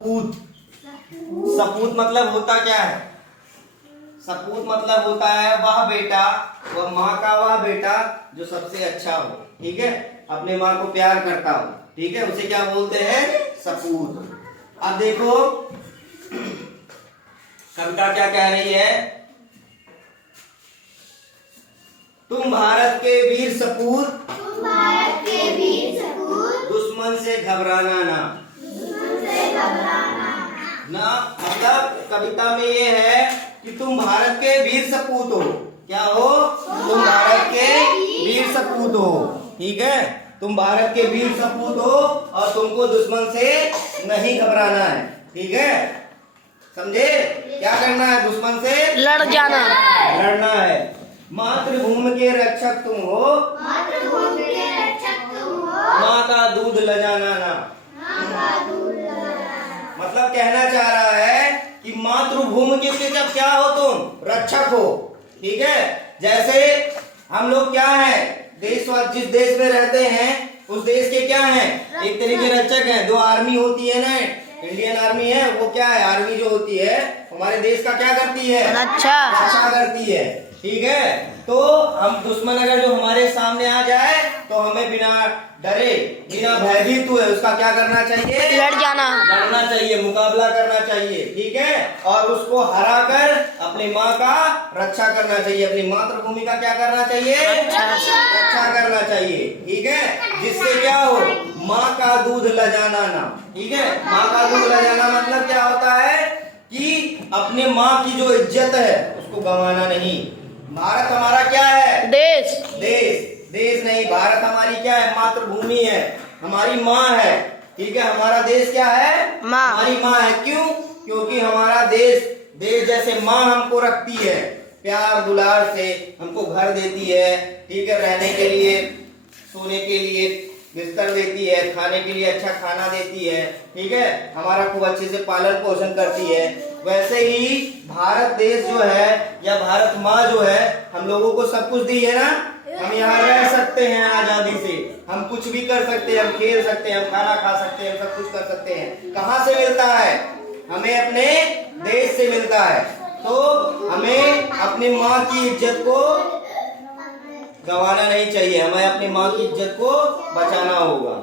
सपूत। सपूत मतलब होता क्या है? सपूत मतलब होता है वह बेटा, वह माँ का वह बेटा जो सबसे अच्छा हो, ठीक है, अपने माँ को प्यार करता हो, ठीक है, उसे क्या बोलते हैं? सपूत। अब देखो कविता क्या कह रही है? तुम भारत के वीर सपूत, तुम भारत के वीर सपूत, दुश्मन से घबराना ना। दुश्मन से घबराना ना मतलब कविता में ये है कि तुम भारत के वीर सपूत हो। क्या हो? तुम भारत के वीर सपूत हो, ठीक है, तुम भारत के वीर सपूत हो और तुमको दुश्मन से नहीं घबराना है, ठीक है, समझे? क्या करना है? दुश्मन से लड़ जाना, लड़ना है। मातृभूमि के रक्षक तुम हो, मातृभूमि के रक्षक तुम हो, माँ का दूध ल जाना ना। माँ का दूध लगाना। मतलब कहना चाह रहा है कि मातृभूमि के जब क्या हो तुम? रक्षक हो, ठीक है। जैसे हम लोग क्या है, देशवासी जिस देश में रहते हैं उस देश के क्या हैं? एक तरीके रक्षक हैं। जो आर्मी होती है ना, इंडियन आर्मी है, वो क्या है? आर्मी जो होती है हमारे देश का क्या करती है? रक्षा करती है, ठीक है। तो हम दुश्मन अगर जो हमारे सामने आ जाए तो हमें बिना डरे, बिना भयभीत हुए उसका क्या करना चाहिए? लड़ जाना, लड़ना चाहिए, मुकाबला करना चाहिए, ठीक है, और उसको हराकर अपनी माँ का रक्षा करना चाहिए, अपनी मातृभूमि का क्या करना चाहिए? रक्षा करना चाहिए, ठीक है, जिससे क्या हो? माँ का दूध ल जाना ना, ठीक है। माँ का दूध ल जाना मतलब क्या होता है कि अपने माँ की जो इज्जत है उसको गंवाना नहीं। भारत हमारा क्या है? देश, देश देश नहीं, भारत हमारी क्या है? मातृभूमि है, हमारी माँ है, ठीक है। हमारा देश क्या है? माँ। हमारी माँ है। क्यों? क्योंकि हमारा देश जैसे माँ हमको रखती है, प्यार दुलार से हमको घर देती है, ठीक है, रहने के लिए, सोने के लिए बिस्तर देती है, खाने के लिए अच्छा खाना देती है, ठीक है, हमारा खूब अच्छे से पालन पोषण करती है। वैसे ही भारत देश जो है या भारत माँ जो है हम लोगों को सब कुछ दी है ना। हम यहाँ रह सकते हैं आजादी से, हम कुछ भी कर सकते हैं, हम खेल सकते हैं, हम खाना खा सकते हैं, हम सब कुछ कर सकते हैं। कहाँ से मिलता है? हमें अपने देश से मिलता है। तो हमें अपनी माँ की इज्जत को गंवाना नहीं चाहिए, हमें अपनी माँ की इज्जत को बचाना होगा।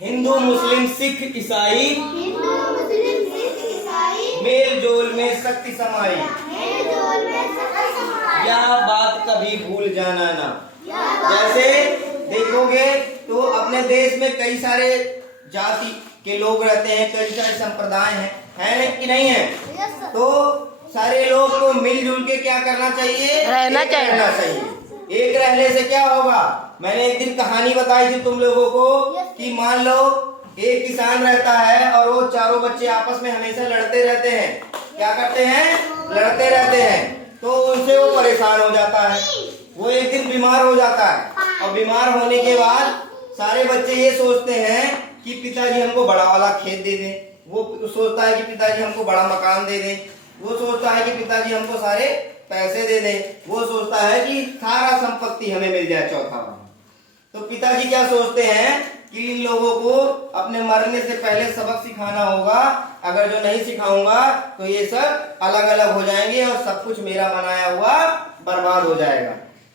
हिंदू मुस्लिम सिख ईसाई, हिंदू मुस्लिम सिख ईसाई, मेल जोल में शक्ति समाई, मेल जोल में शक्ति समाई। यह बात कभी भूल जाना ना। यह जैसे देखोगे तो अपने देश में कई सारे जाति के लोग रहते हैं, कई सारे संप्रदाय हैं, है कि नहीं है? तो सारे लोग को मिलजुल के क्या करना चाहिए? रहना एक चाहिए। रहना चाहिए। एक रहने से क्या होगा? मैंने एक दिन कहानी बताई थी तुम लोगों को कि मान लो एक किसान रहता है और वो चारों बच्चे आपस में हमेशा लड़ते रहते हैं। क्या करते हैं? लड़ते रहते हैं। तो उनसे वो परेशान हो जाता है, वो एक दिन बीमार हो जाता है और बीमार होने के बाद सारे बच्चे ये सोचते हैं कि पिताजी हमको बड़ा वाला खेत दे दें, वो सोचता है कि पिताजी हमको बड़ा मकान दे दें, वो सोचता है कि पिताजी हमको सारे पैसे दे दें, वो सोचता है कि सारा संपत्ति हमें मिल जाए चौथा वाला। तो पिताजी क्या सोचते हैं कि इन लोगों को अपने मरने से पहले सबक सिखाना होगा, अगर जो नहीं सिखाऊंगा तो ये सब अलग अलग हो जाएंगे और सब कुछ मेरा बनाया हुआ बर्बाद हो जाएगा।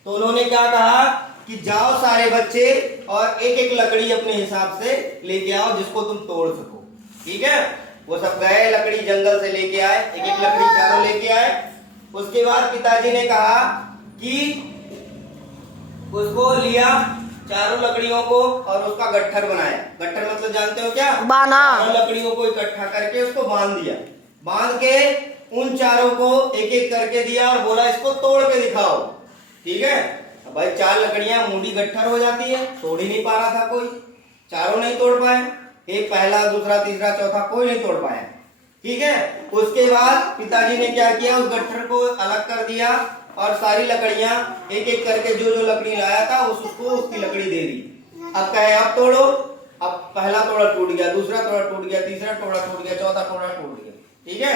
तो उन्होंने क्या कहा कि जाओ सारे बच्चे और एक एक लकड़ी अपने हिसाब से लेके आओ जिसको तुम तोड़ सको, ठीक है। वो सब गए, लकड़ी जंगल से लेके आए, एक एक लकड़ी चारों लेके आए। उसके बाद पिताजी ने कहा कि उसको लिया चारों लकड़ियों को और उसका गट्ठर बनाया। गट्ठर मतलब जानते हो क्या? बाना। चारों लकड़ियों को इकट्ठा करके उसको बांध दिया, बांध के उन चारों को एक एक करके दिया और बोला इसको तोड़ के दिखाओ, ठीक है। अब भाई चार लकड़ियां मूडी गट्ठर हो जाती है, तोड़ ही नहीं पा रहा था कोई, चारों नहीं तोड़ पाए, एक पहला दूसरा तीसरा चौथा कोई नहीं तोड़ पाया, ठीक है। उसके बाद पिताजी ने क्या किया, उस गट्ठर को अलग कर दिया और सारी लकड़ियां एक एक करके जो जो लकड़ी लाया था उसको उसकी लकड़ी दे दी। अब कहे अब तोड़ो, अब पहला तोड़ा टूट गया, दूसरा तोड़ा टूट गया, तीसरा तोड़ा टूट गया, चौथा तोड़ा टूट गया, ठीक है।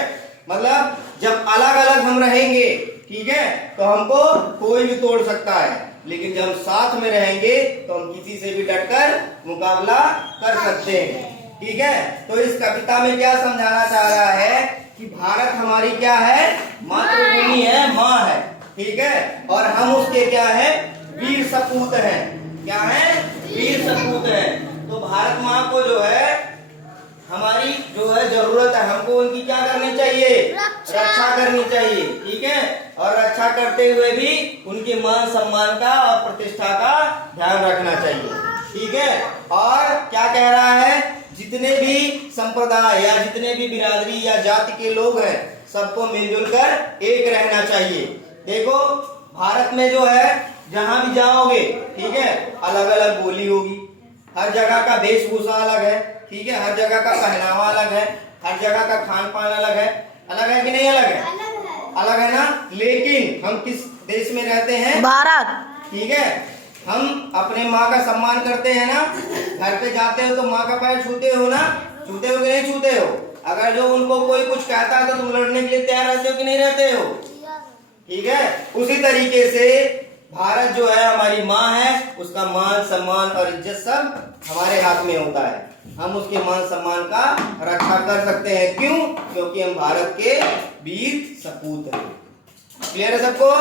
मतलब जब अलग अलग हम रहेंगे, ठीक है, तो हमको कोई भी तोड़ सकता है, लेकिन जब हम साथ में रहेंगे तो हम किसी से भी डटकर मुकाबला कर सकते हैं। ठीक है। तो इस कविता में क्या समझाना चाह रहा है कि भारत हमारी क्या है, मातृभूमि है, माँ है, ठीक है। और हम उसके क्या है, वीर सपूत हैं। क्या है, वीर सपूत हैं। तो भारत माँ को जो है हमारी जो है जरूरत है, हमको उनकी क्या करनी चाहिए, रक्षा करनी चाहिए, ठीक है। और रक्षा करते हुए भी उनके मान सम्मान का और प्रतिष्ठा का ध्यान रखना चाहिए, ठीक है। और क्या कह रहा है, जितने भी संप्रदाय या जितने भी बिरादरी या जाति के लोग हैं सबको मिलजुल कर एक रहना चाहिए। देखो भारत में जो है जहां भी जाओगे, ठीक है, अलग अलग बोली होगी, हर जगह का वेशभूषा अलग है, ठीक है, हर जगह का पहनावा अलग है, हर जगह का खान पान अलग है कि नहीं अलग है, अलग है ना। लेकिन हम किस देश में रहते हैं, भारत, ठीक है। हम अपने माँ का सम्मान करते हैं ना, घर पे जाते हो तो माँ का पैर छूते हो ना, छूते हो कि नहीं छूते हो। अगर जो उनको कोई कुछ कहता है तो तुम लड़ने के लिए तैयार रहते हो कि नहीं रहते हो, ठीक है। उसी तरीके से भारत जो है हमारी माँ है, उसका मान सम्मान और इज्जत सब हमारे हाथ में होता है। हम उसके मान सम्मान का रक्षा कर सकते हैं, क्यों, क्योंकि हम भारत के वीर सपूत हैं। क्लियर है सबको?